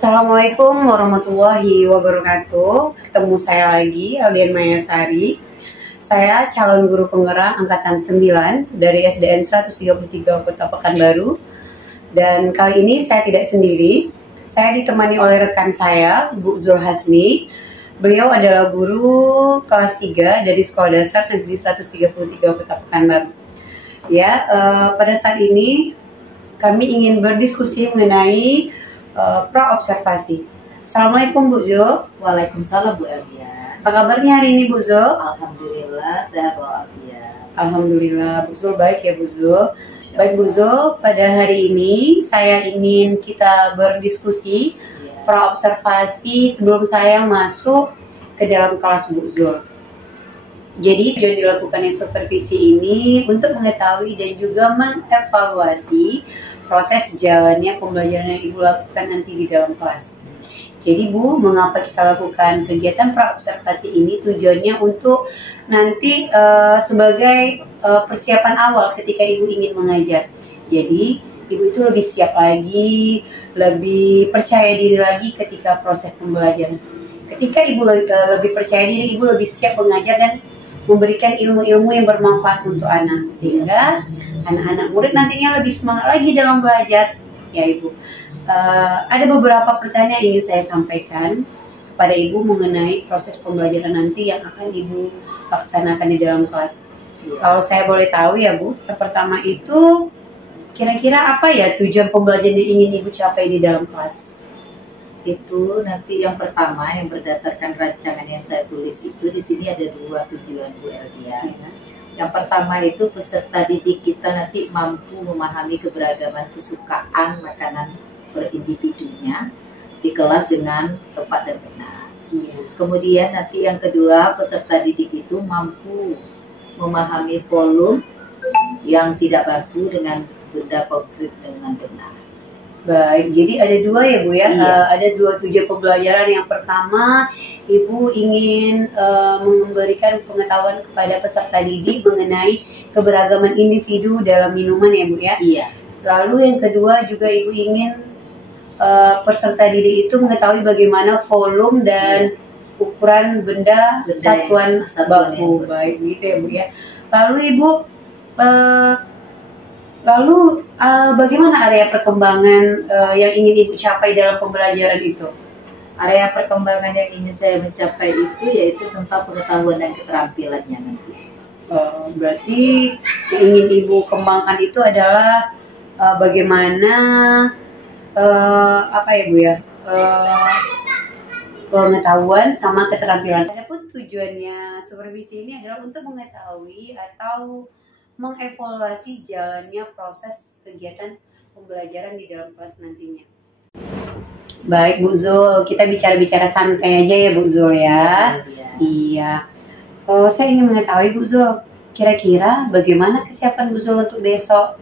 Assalamualaikum warahmatullahi wabarakatuh. Ketemu saya lagi, Aldian Mayasari. Saya calon guru penggerak angkatan 9 dari SDN 133 Kota Pekanbaru. Dan kali ini saya tidak sendiri. Saya ditemani oleh rekan saya, Bu Zulhasni. Beliau adalah guru kelas 3 dari Sekolah Dasar Negeri 133 Kota Pekanbaru. Ya, pada saat ini kami ingin berdiskusi mengenai pra-observasi. Assalamualaikum Bu Zul. Waalaikumsalam Bu Elvia. Apa kabarnya hari ini Bu Zul? Alhamdulillah sehat walafiat. Alhamdulillah Bu Zul baik ya Bu Zul. Baik Bu Zul, pada hari ini saya ingin kita berdiskusi pra-observasi sebelum saya masuk ke dalam kelas Bu Zul. Jadi tujuan dilakukannya supervisi ini untuk mengetahui dan juga mengevaluasi proses jalannya pembelajaran yang Ibu lakukan nanti di dalam kelas. Jadi Bu, mengapa kita lakukan kegiatan pra-observasi ini? Tujuannya untuk nanti sebagai persiapan awal ketika Ibu ingin mengajar. Jadi Ibu itu lebih siap lagi, lebih percaya diri lagi ketika proses pembelajaran. Ketika Ibu lebih percaya diri, Ibu lebih siap mengajar dan memberikan ilmu-ilmu yang bermanfaat untuk anak, sehingga anak-anak murid nantinya lebih semangat lagi dalam belajar. Ya Ibu, ada beberapa pertanyaan yang ingin saya sampaikan kepada Ibu mengenai proses pembelajaran nanti yang akan Ibu laksanakan di dalam kelas. Kalau saya boleh tahu ya Bu, yang pertama itu kira-kira apa ya tujuan pembelajaran yang ingin Ibu capai di dalam kelas? Itu nanti yang pertama yang berdasarkan rancangan yang saya tulis itu di sini ada 2 tujuan Bu Elvia. Yang pertama itu peserta didik kita nanti mampu memahami keberagaman kesukaan makanan per individunya di kelas dengan tepat dan benar. Kemudian nanti yang kedua, peserta didik itu mampu memahami volume yang tidak baku dengan benda konkret dengan benar. Baik, jadi ada 2 ya Bu ya. Ada 2 tujuan pembelajaran. Yang pertama, Ibu ingin memberikan pengetahuan kepada peserta didik mengenai keberagaman individu dalam minuman ya Bu ya. Iya. Lalu yang kedua juga Ibu ingin peserta didik itu mengetahui bagaimana volume dan ukuran benda satuan baku. Baik, gitu ya Bu ya. Lalu Ibu bagaimana area perkembangan yang ingin Ibu capai dalam pembelajaran itu? Area perkembangan yang ingin saya mencapai itu yaitu tentang pengetahuan dan keterampilannya nanti. Berarti yang ingin Ibu kembangkan itu adalah bagaimana apa ya Bu ya? Pengetahuan sama keterampilan. Adapun tujuannya supervisi ini adalah untuk mengetahui atau mengevaluasi jalannya proses kegiatan pembelajaran di dalam kelas nantinya. Baik Bu Zul, kita bicara-bicara santai aja ya Bu Zul ya. Iya. Saya ingin mengetahui Bu Zul, kira-kira bagaimana kesiapan Bu Zul untuk besok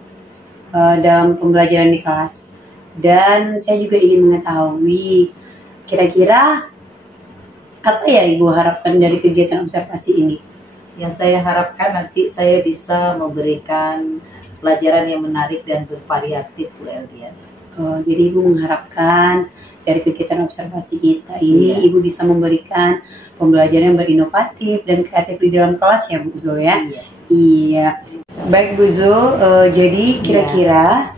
dalam pembelajaran di kelas? Dan saya juga ingin mengetahui kira-kira apa ya Ibu harapkan dari kegiatan observasi ini? Yang saya harapkan nanti saya bisa memberikan pelajaran yang menarik dan bervariatif Bu Elvia. Jadi Ibu mengharapkan dari kegiatan observasi kita ini Ibu bisa memberikan pembelajaran yang berinovatif dan kreatif di dalam kelas ya Bu Zul ya. Iya. Baik Bu Zul, jadi kira-kira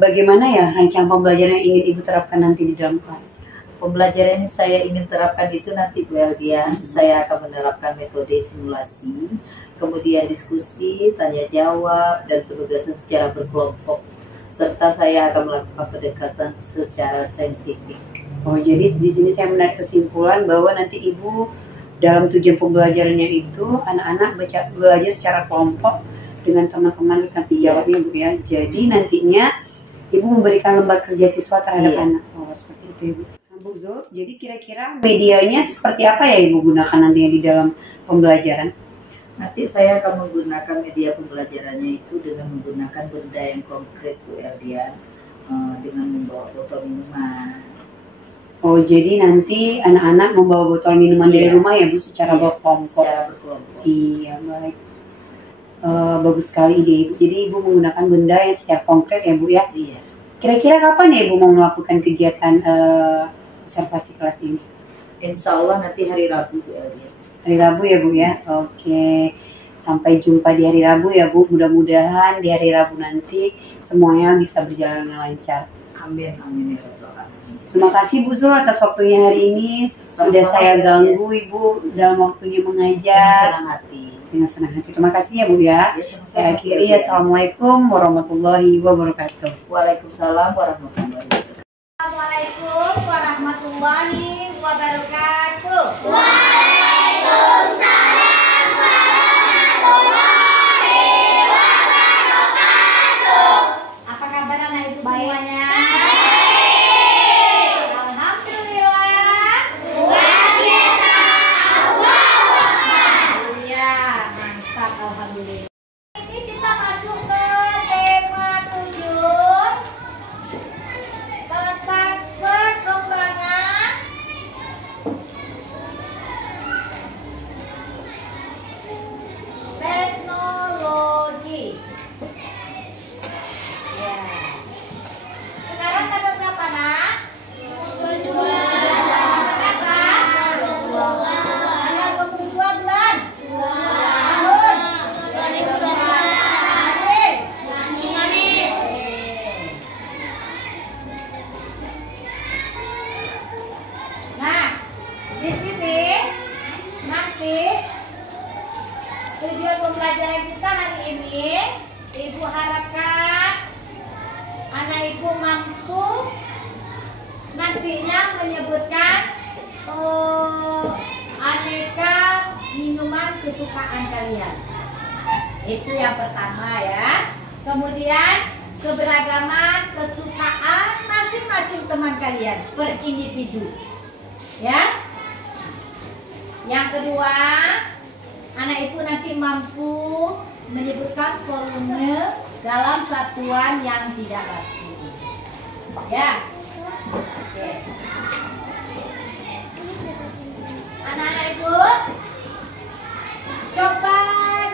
bagaimana ya rancangan pembelajaran yang ingin Ibu terapkan nanti di dalam kelas? Pembelajaran yang saya ingin terapkan itu nanti Bu Elvia, saya akan menerapkan metode simulasi, kemudian diskusi, tanya jawab, dan penugasan secara berkelompok, serta saya akan melakukan pendekatan secara saintifik. Jadi di sini saya menarik kesimpulan bahwa nanti Ibu dalam tujuan pembelajarannya itu anak-anak belajar secara kelompok dengan teman-teman kasih jawabnya Bu ya. Jadi nantinya Ibu memberikan lembar kerja siswa terhadap anak. Seperti itu Ibu. Bu Zul, jadi kira-kira medianya seperti apa ya Ibu gunakan nantinya di dalam pembelajaran? Nanti saya akan menggunakan media pembelajarannya itu dengan menggunakan benda yang konkret Bu Elvia, dengan membawa botol minuman. Jadi nanti anak-anak membawa botol minuman dari rumah ya Bu secara berkelompok? Secara berkelompok. Iya, baik. Bagus sekali ide Ibu. Jadi Ibu menggunakan benda yang secara konkret ya Bu ya? Iya. Kira-kira kapan ya Ibu mau melakukan kegiatan observasi kelas ini? Insya Allah nanti hari Rabu Bu Elia. Hari Rabu ya Bu ya. Oke. Sampai jumpa di hari Rabu ya Bu. Mudah-mudahan di hari Rabu nanti semuanya bisa berjalan dengan lancar. Amin amin ya Rabbal alamin. Terima kasih Bu Zul atas waktunya hari ini. Sudah saya ganggu Ibu dalam waktunya Dengan mengajar. senang hati. Dengan senang hati. Terima kasih ya Bu ya. Ya, sama-sama, Saya Bu akhiri. Elia. Assalamualaikum warahmatullahi wabarakatuh. Waalaikumsalam warahmatullahi wabarakatuh. Assalamualaikum warahmatullahi wabarakatuh. Apa kabar anak ibu semuanya? Alhamdulillah. Luar biasa. Iya, mantap alhamdulillah. Ini kita masuk ke tema 7 tentang perkembangan teknologi. Ya. Sekarang tanggal berapa, Nak? Berapa? Tanggal 22 bulan. Tahun. Langit. Nah, di sini nanti tujuan pembelajaran kita hari ini, Ibu harapkan anak ibu mampu nantinya menyebutkan aneka minuman kesukaan kalian. Itu yang pertama ya. Kemudian keberagaman kesukaan masing-masing teman kalian per individu. Ya. Yang kedua, anak ibu nanti mampu menyebutkan volume dalam satuan yang tidak baku. Ya. Oke. Anak-anak ibu, coba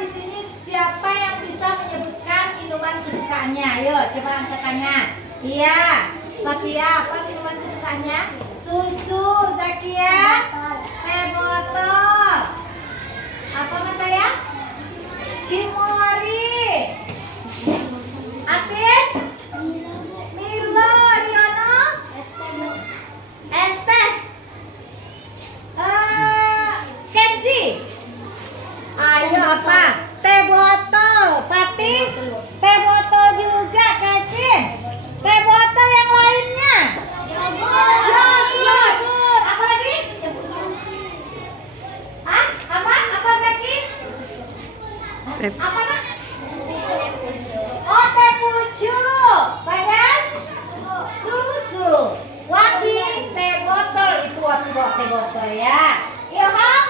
di sini siapa yang bisa menyebutkan minuman kesukaannya? Ayo, coba angkat tangan. Iya. Safia, apa minuman kesukaannya? Susu. Zakia, teh botol. Apa mas saya? Cimori. Atis? Milo. Riono? Es teh. Kenzi. Ayo apa? Teh botol. Pati? Teh botol juga Kevin. Teh botol yang lainnya. Yogurt. Apa lagi? Hah? Apa Zaki? Apa nak? Oh, teh pucuk. Bagas? Susu. Wapi, teh botol. Itu wapi bawa teh botol ya. Ilham?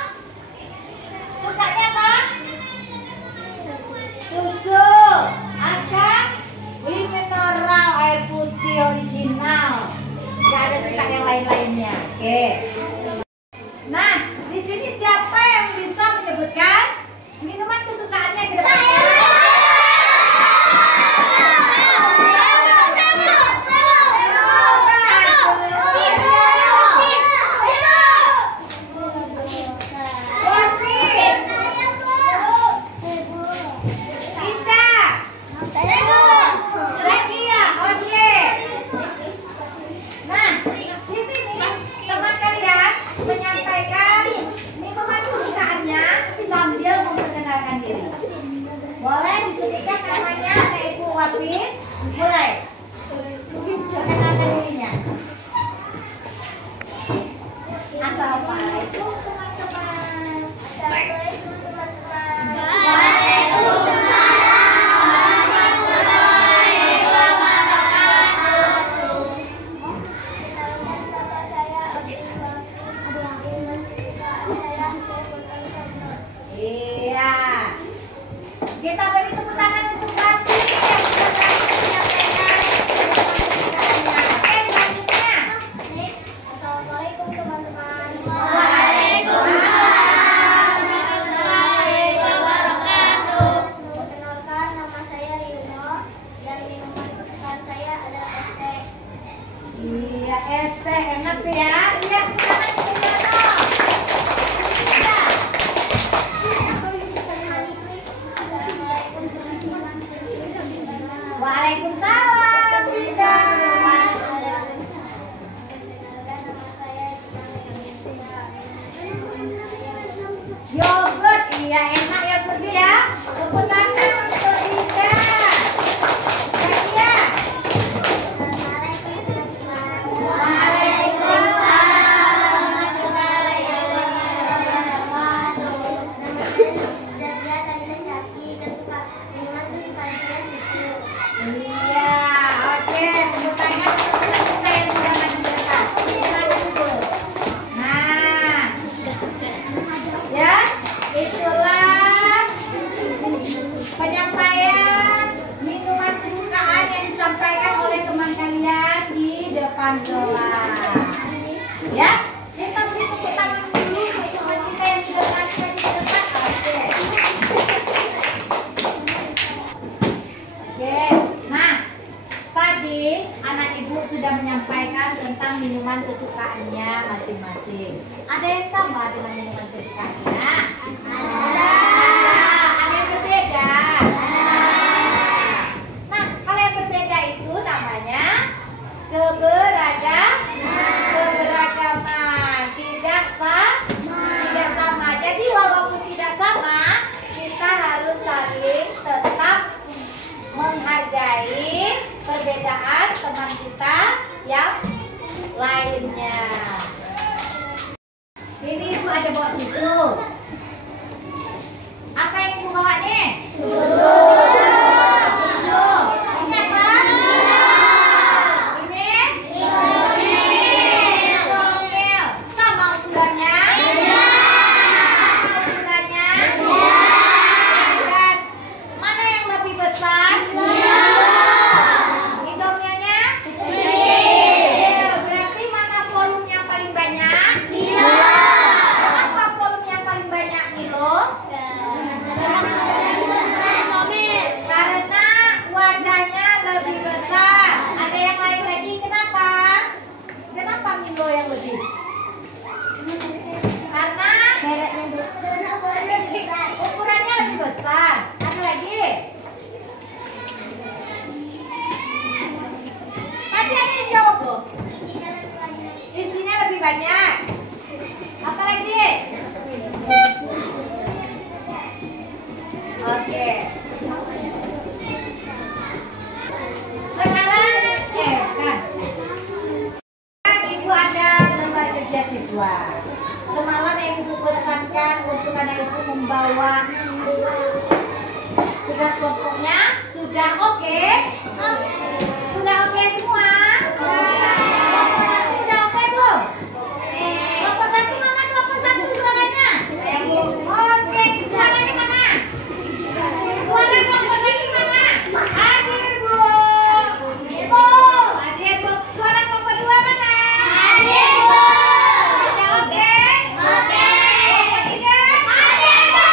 Sukanya apa? Susu. Aska? Wih, mineral, air putih original. Gak ada suka yang lain-lainnya. Oke. Nah, di sini siapa yang bisa menyebutkan minuman kesukaannya ke depan? Menyampaikan minuman kesukaannya sambil memperkenalkan diri. Boleh disebutkan namanya, Ibu Wapin. Mulai. Perkenalkan dirinya. Assalamualaikum teman-teman. Assalamualaikum teman-teman. Iya. Kita beri tepuk tangan untuk Wapin yang sudah berhasil menyampaikan es teh enak tuh ya. Lihat tangan Cendana. Waalaikumsalam, Dinda. Yogurt, iya enak yogurt ya. Tepuk tangan untuk Dinda. Ya. Iya, oke. Tepuk tangan untuk kita yang sudah maju dekat. Silakan duduk. Nah, ya, itulah penyampaian minuman kesukaan yang disampaikan oleh teman kalian di depan kelas. Ya, kita beri tepuk tangan dulu untuk teman kita yang sudah maju di depan. Oke, nah tadi anak ibu sudah menyampaikan tentang minuman kesukaannya masing-masing. Ada yang sama dengan minuman kesukaannya? Ada. Ada yang berbeda? Nah, kalau yang berbeda itu namanya keberagaman. Tidak sama. Jadi walaupun tidak sama, kita harus saling tetap menghargai perbedaan teman kita yang lainnya. Ini ibu ada bawa susu. Apa yang ibu bawa nih? Susu. Ini apa? Ini? Indomil. Sama ukurannya? Ukurannya? Yes. Mana yang lebih besar? Indomilnya? Kecil. Berarti mana volume yang paling banyak? Apa volume yang paling banyak, Milo? Karena wadahnya lebih besar. Ada yang lain lagi? Kenapa? Kenapa Milo yang lebih? Karena ukurannya lebih besar. Ada lagi? Tadi ada yang jawab loh. Isinya lebih banyak. Apa lagi? Oke. Sekarang ibu ada lembar kerja siswa. Semalam yang ibu pesankan untuk anak ibu membawa tugas kelompoknya sudah oke? Sudah oke semua? Kelompok satu sudah oke belum? Kelompok satu mana? Kelompok satu suaranya? Oke, suaranya mana? Suara kelompok satu mana? Hadir bu. Ibu. Hadir bu. Suara kelompok dua mana? Hadir bu. Sudah oke? Oke. Kelompok tiga? Hadir bu.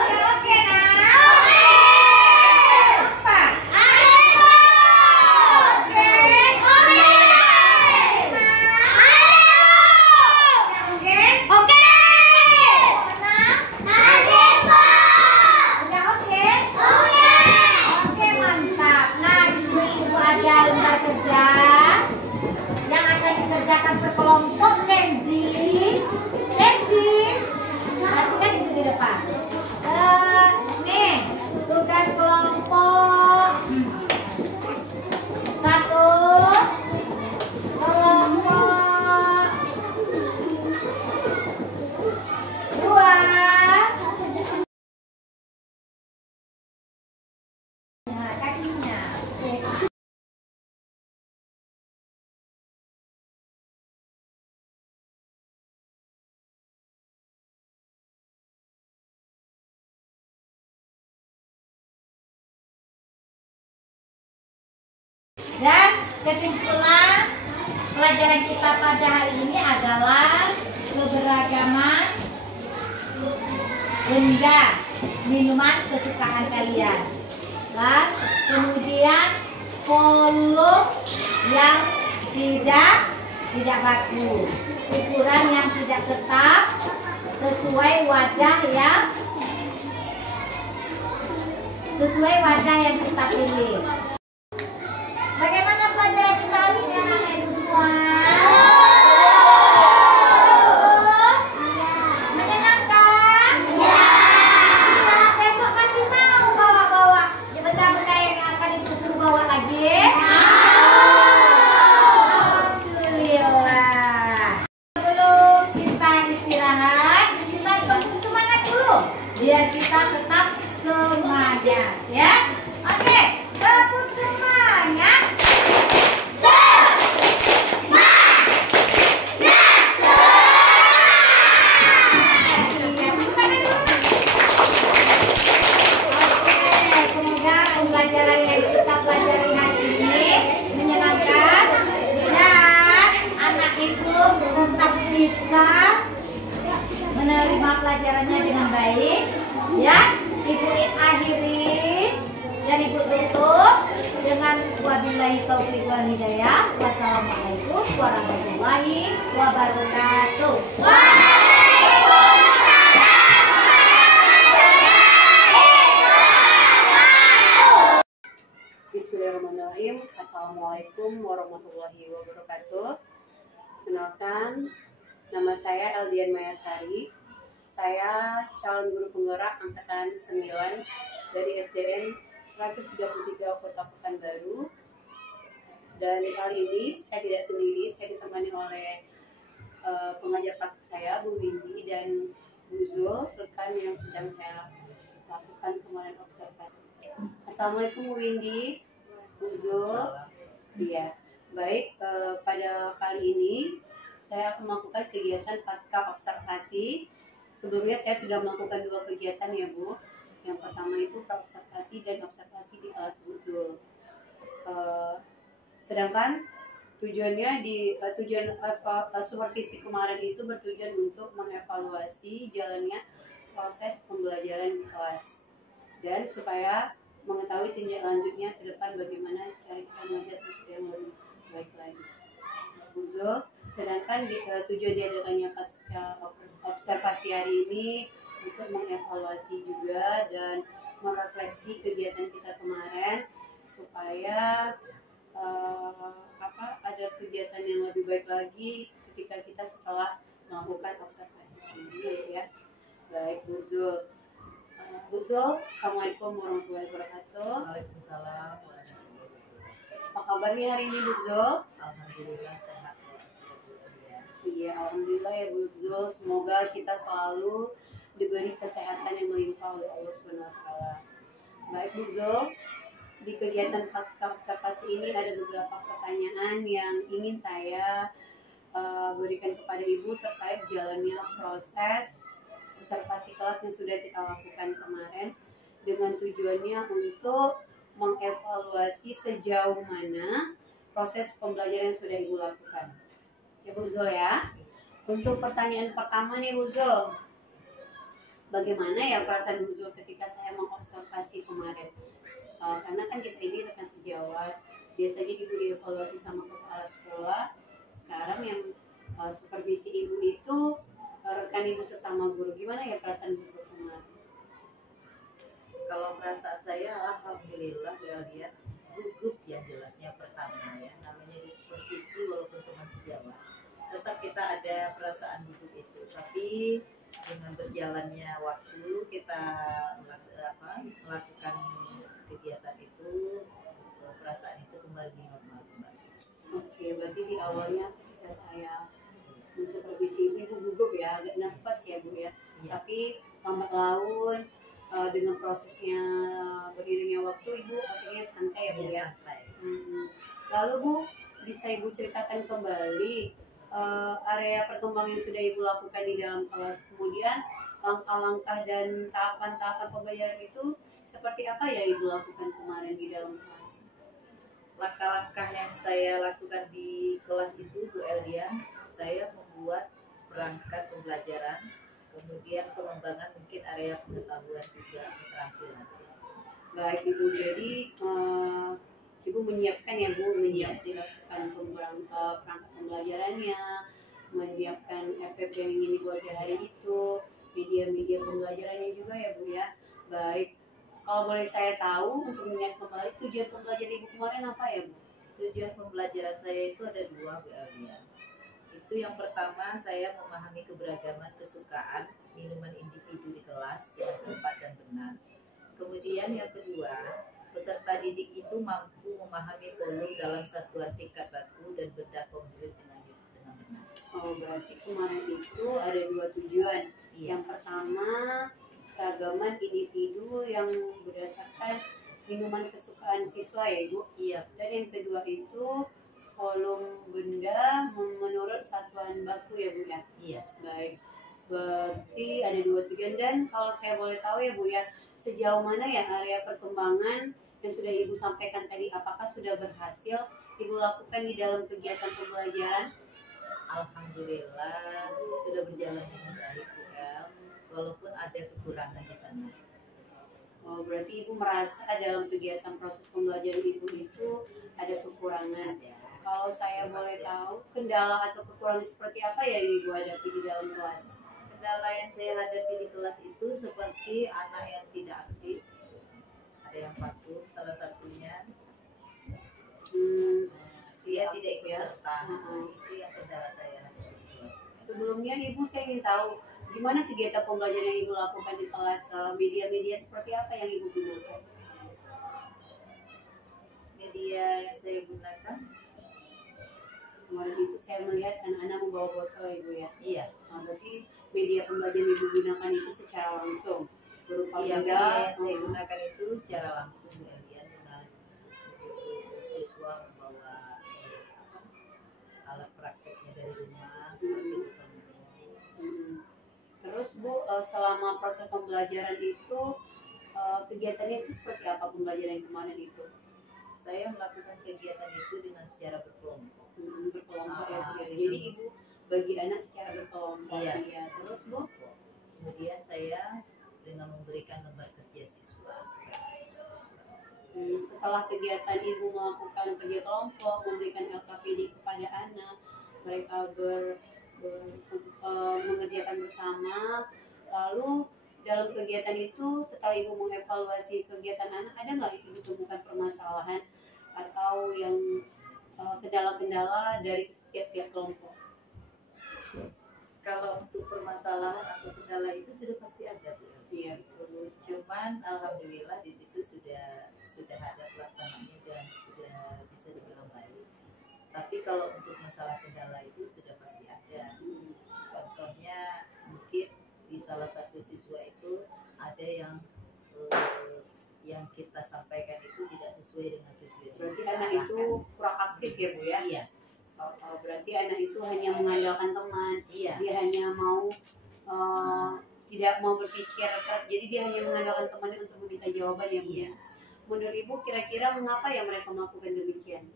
Sudah oke nak? Oke. Apa? Hadir bu. Oke. Oke. Oke. Oke. Udah oke? Oke, mantap. Nah, di sini ibu ada lembar kerja yang akan dikerjakan per kelompok. Kenzi, nanti kan itu di depan. Nih, tugas kelompok satu, kelompok dua. Nah, kakinya. Dan kesimpulan pelajaran kita pada hari ini adalah keberagaman benda minuman kesukaan kalian. Dan kemudian volume yang tidak baku. Ukuran yang tidak tetap sesuai wadah yang kita pilih. Bagaimana pelajaran kita hari ini anak-anak ibu semua? Menyenangkan? Iya. Besok masih mau bawa-bawa benda-benda yang akan ibu suruh bawa lagi? Alhamdulillah. Sebelum kita istirahat, kita tepuk semangat dulu biar kita tetap semangat, ya. Oke, tepuk semangat. Semoga pembelajaran yang kita pelajari hari ini menyenangkan dan anak ibu tetap bisa menerima pelajarannya dengan baik, ya. Ibu akhiri dan ibu tutup dengan wabillahi taufiq wal hidayah. Wassalamualaikum warahmatullahi wabarakatuh. Bismillahirrahmanirrahim. Assalamualaikum warahmatullahi wabarakatuh. Kenalkan, nama saya Eldian Mayasari. Saya calon guru penggerak angkatan 9 dari SDN 133 Kota Pekanbaru. Dan kali ini saya tidak sendiri, saya ditemani oleh pengajar praktik saya, Bu Windy dan Bu Zul, rekan yang sedang saya lakukan kemarin observasi. Assalamualaikum Bu Windy, Bu Zul. Iya, baik. Pada kali ini saya akan melakukan kegiatan pasca observasi. Sebelumnya saya sudah melakukan 2 kegiatan ya Bu. Yang pertama itu praobservasi dan observasi di kelas Bu Zul. Sedangkan tujuannya tujuan supervisi kemarin itu bertujuan untuk mengevaluasi jalannya proses pembelajaran di kelas dan supaya mengetahui tindak lanjutnya ke depan bagaimana cara kita belajar yang lebih baik lagi. Bu Zul, sedangkan tujuan diadakannya pasca observasi hari ini untuk mengevaluasi juga dan merefleksi kegiatan kita kemarin supaya ada kegiatan yang lebih baik lagi ketika kita setelah melakukan observasi ini, ya. Baik Bu Zul. Bu Zul, Assalamualaikum warahmatullahi wabarakatuh. Waalaikumsalam. Apa kabarnya hari ini Bu Zul? Alhamdulillah sehat. Iya, alhamdulillah ya Bu Zul. Semoga kita selalu diberi kesehatan yang melimpah oleh Allah SWT. Baik Bu Zul, di kegiatan pasca observasi ini ada beberapa pertanyaan yang ingin saya berikan kepada Ibu terkait jalannya proses observasi kelas yang sudah kita lakukan kemarin dengan tujuannya untuk mengevaluasi sejauh mana proses pembelajaran yang sudah Ibu lakukan. Ya Bu Zul ya. Untuk pertanyaan pertama nih Bu Zul, bagaimana ya perasaan Bu Zul ketika saya mengobservasi kemarin? Karena kan kita ini rekan sejawat, biasanya Ibu dievaluasi sama kepala sekolah. Sekarang yang supervisi Ibu itu rekan Ibu sesama guru. Gimana ya perasaan Bu Zul kemarin? Kalau perasaan saya alhamdulillah ya gugup ya, jelasnya pertama ya, namanya di supervisi walaupun teman sejawat tetap kita ada perasaan gugup itu, tapi dengan berjalannya waktu kita melakukan kegiatan itu, perasaan itu kembali normal kembali. Oke, berarti di awalnya ketika saya mensupervisi Ibu gugup ya, agak nervous ya Bu ya. Tapi lambat laun dengan prosesnya beriringnya waktu Ibu akhirnya santai ya Bu ya. Santai. Lalu Bu, bisa Ibu ceritakan kembali area perkembangan yang sudah Ibu lakukan di dalam kelas, kemudian langkah-langkah dan tahapan-tahapan pembelajaran itu seperti apa ya Ibu lakukan kemarin di dalam kelas? Langkah-langkah yang saya lakukan di kelas itu Bu Eldia, saya membuat perangkat pembelajaran, kemudian pengembangan mungkin area pengetahuan juga, keterampilan. Baik Ibu, jadi Ibu menyiapkan ya Bu, menyiapkan perangkat pembelajarannya, menyiapkan FFP yang ingin dibuat di hari itu, media-media pembelajarannya juga ya Bu ya. Baik, kalau boleh saya tahu untuk mengingat kembali tujuan pembelajaran Ibu kemarin apa ya Bu? Tujuan pembelajaran saya itu ada dua, Bu Elia. Itu yang pertama, saya memahami keberagaman kesukaan minuman individu di kelas dengan tepat dan benar. Kemudian yang kedua, peserta didik itu mampu memahami volume dalam satuan tingkat baku dan benda konkret dengan benar. Oh, berarti kemarin itu ada dua tujuan. Iya. Yang pertama, keragaman individu yang berdasarkan minuman kesukaan siswa ya Ibu. Iya. Dan yang kedua itu volume benda menurut satuan baku ya Bu ya. Iya. Baik. Berarti ada dua tujuan, dan kalau saya boleh tahu ya Bu ya, sejauh mana ya area perkembangan yang sudah Ibu sampaikan tadi, apakah sudah berhasil Ibu lakukan di dalam kegiatan pembelajaran? Alhamdulillah sudah berjalan dengan baik, Bu El, walaupun ada kekurangan di sana. Oh, berarti Ibu merasa dalam kegiatan proses pembelajaran Ibu itu ada kekurangan. Kalau saya boleh tahu, kendala atau kekurangan seperti apa yang Ibu hadapi di dalam kelas? Kendala yang saya hadapi di kelas itu seperti anak yang tidak aktif, ada yang patuh salah satunya, dia tidak ikut serta. Itu yang kendala saya hadapi di kelas. Sebelumnya Ibu, saya ingin tahu gimana kegiatan pembelajaran yang Ibu lakukan di kelas, media-media seperti apa yang Ibu gunakan? Media yang saya gunakan, kemarin itu saya melihat anak-anak membawa botol Ibu ya. iya. Nah, berarti media pembelajaran Ibu gunakan itu secara langsung berupa Iya, benda. media yang saya gunakan itu secara langsung, Bu Elian, dengan siswa membawa alat prakteknya dari rumah seperti itu. Terus Bu, selama proses pembelajaran itu kegiatannya itu seperti apa pembelajaran yang kemarin itu? Saya melakukan kegiatan itu dengan secara berkelompok. Berkelompok ya Bu. Jadi Ibu bagi anak secara berkelompok. Iya. Ya. Terus Bu? Kemudian saya dengan memberikan lembar kerja siswa. Setelah kegiatan Ibu melakukan kerja kelompok, memberikan LKPD kepada anak, mereka mengerjakan bersama. Lalu dalam kegiatan itu, setelah Ibu mengevaluasi kegiatan anak, ada nggak Ibu temukan permasalahan atau yang kendala-kendala dari setiap kelompok? Kalau untuk permasalahan atau kendala itu sudah pasti ada, Bu. Iya. Cuman alhamdulillah di situ sudah ada pelaksanaannya dan sudah bisa dibilang baik. Tapi kalau untuk masalah kendala itu sudah pasti ada. Contohnya mungkin di salah satu siswa itu ada yang kita sampaikan itu tidak sesuai dengan tujuan. Berarti anak itu kurang aktif ya Bu ya? Iya. Berarti anak itu hanya mengandalkan teman. Iya. Dia hanya mau tidak mau berpikir keras, jadi dia hanya mengandalkan temannya untuk meminta jawaban ya Bu. Iya. Menurut Ibu kira-kira mengapa ya mereka melakukan demikian?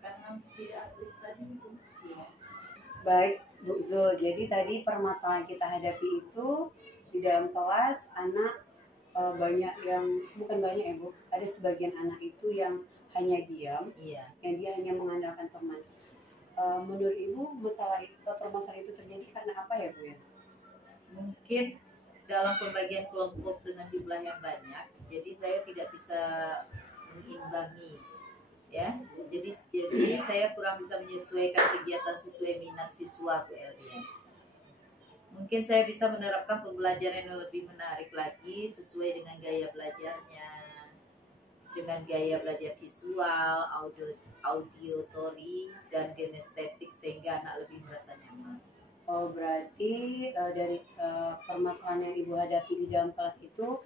Karena tidak aktif tadi, Bu. Iya. Baik Bu Zul, jadi tadi permasalahan kita hadapi itu di dalam kelas anak banyak yang, bukan banyak ya Bu, ada sebagian anak itu yang hanya diam, Iya. yang dia hanya mengandalkan teman. Menurut Ibu permasalahan itu terjadi karena apa ya Bu ya? Mungkin dalam pembagian kelompok dengan jumlah yang banyak, jadi saya tidak bisa mengimbangi, ya. Jadi saya kurang bisa menyesuaikan kegiatan sesuai minat siswa, Bu Elian. Mungkin saya bisa menerapkan pembelajaran yang lebih menarik lagi sesuai dengan gaya belajarnya, dengan gaya belajar visual, auditory, dan kinestetik sehingga anak lebih merasa nyaman. Oh, berarti dari permasalahan yang Ibu hadapi di dalam kelas itu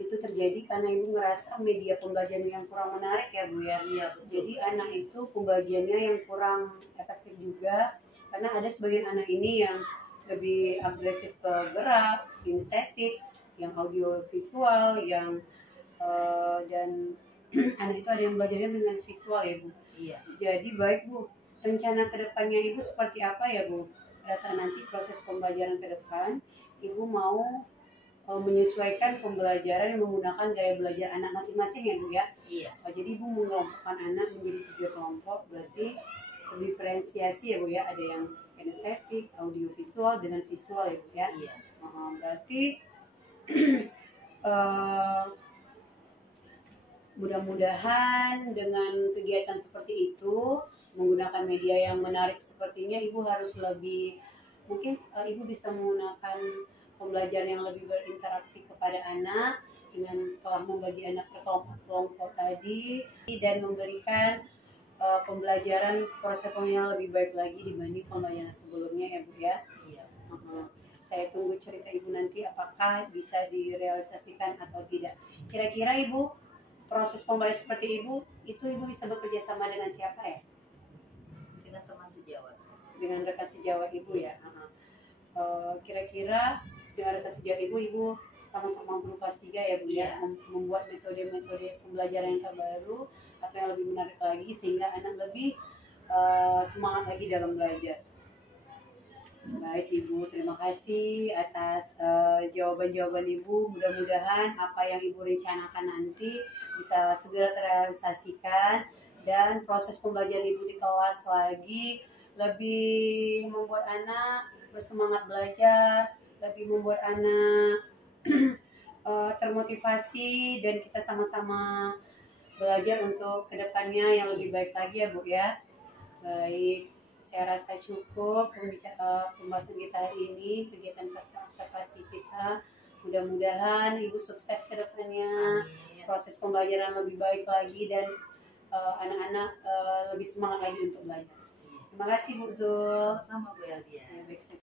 terjadi karena Ibu merasa media pembelajaran yang kurang menarik ya Bu ya? Iya, betul. Jadi anak itu pembagiannya yang kurang efektif juga, karena ada sebagian anak ini yang lebih agresif ke gerak, kinestetik, yang audio visual, yang dan anak itu ada yang belajarnya dengan visual ya Bu. Iya. Jadi baik Bu, rencana kedepannya Ibu seperti apa ya Bu? Pada saat nanti proses pembelajaran ke depan, Ibu mau menyesuaikan pembelajaran yang menggunakan gaya belajar anak masing-masing ya Bu ya. Iya. Jadi Ibu mengelompokkan anak menjadi 3 kelompok, berarti terdiferensiasi ya Bu ya, ada yang kinestetik, audiovisual, dengan visual ya Bu ya. Iya. Berarti mudah-mudahan dengan kegiatan seperti itu, menggunakan media yang menarik sepertinya, Ibu harus lebih, mungkin Ibu bisa menggunakan pembelajaran yang lebih berinteraksi kepada anak dengan telah membagi anak ke kelompok-kelompok tadi dan memberikan pembelajaran proses yang lebih baik lagi dibanding pembelajaran sebelumnya ya Bu ya. Iya. Saya tunggu cerita Ibu nanti apakah bisa direalisasikan atau tidak. Kira-kira Ibu, proses pembelajaran seperti Ibu, itu Ibu bisa bekerja sama dengan siapa ya? Dengan teman sejawat. Dengan rekan sejawat Ibu ya. Kira-kira dengan rekan sejawat Ibu sama-sama berkelas 3 ya Bu ya, membuat metode-metode pembelajaran yang terbaru atau yang lebih menarik lagi sehingga anak lebih semangat lagi dalam belajar. Baik Ibu, terima kasih atas jawaban-jawaban Ibu. Mudah-mudahan apa yang Ibu rencanakan nanti bisa segera terrealisasikan dan proses pembelajaran Ibu di kelas lagi lebih membuat anak bersemangat belajar, lebih membuat anak termotivasi dan kita sama-sama belajar untuk kedepannya yang lebih baik lagi ya Bu ya. Baik, saya rasa cukup pembahasan kita hari ini, kegiatan pasca observasi kita. Mudah-mudahan Ibu sukses ke depannya, proses pembelajaran lebih baik lagi dan anak-anak lebih semangat lagi untuk belajar. Terima kasih Bu Zul. Sama-sama Bu Eldia. Ya, baik.